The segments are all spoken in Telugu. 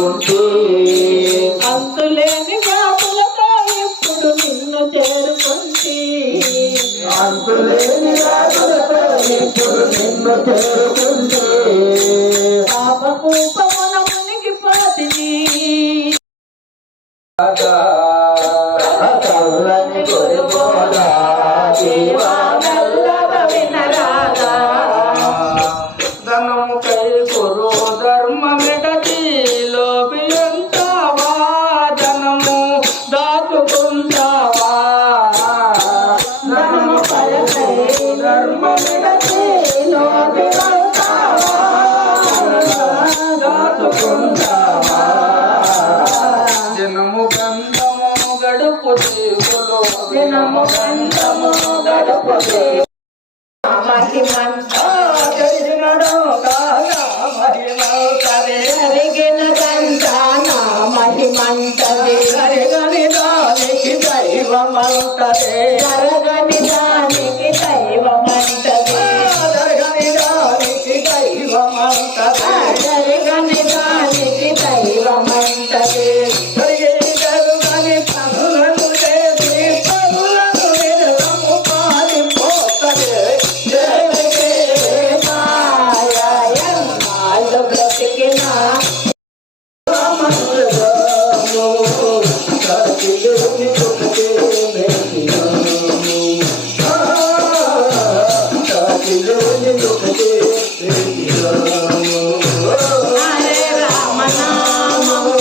ఉంటే అంతులేని వ్యాపులతో ఇప్పుడు నిన్ను చేరుకుంటే అంతులేని వ్యాధులతో ఇప్పుడు నిన్ను చేరుకుంటే పాపకూపమున మునిగిపోతిని చల్లని కొడుకోదా దేవా మెల్లగా వినరాదా ధనము కై గురు ధర్మమిడతి లోపియంతావా ధనము దాచుకుంటావా ధనము కై ధర్మమిడతి లోపియంతావా దాచుకుంటావా జనము గంధము గడుపు దేవులో జనము గంధము గడుపు మహిమంతా జరిగినడు కాగా మహిమవుతదే జరిగిన సంతాన మహిమంతది జరగని దానికి దైవమవుతదే జరగని దానికి దైవమంతది జరగని దానికి దైవమవుతదే జరగని దానికి దైవమంతది జరగని పనులను చేసి పనులను నిర్వము పాలిపోతదే మాయన్నాళ్ళు బ్రతికిన హరే రామనామము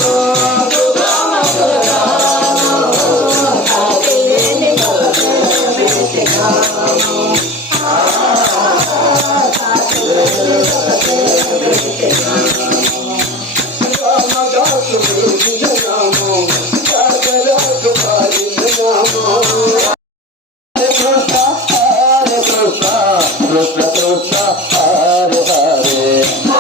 Hare Hare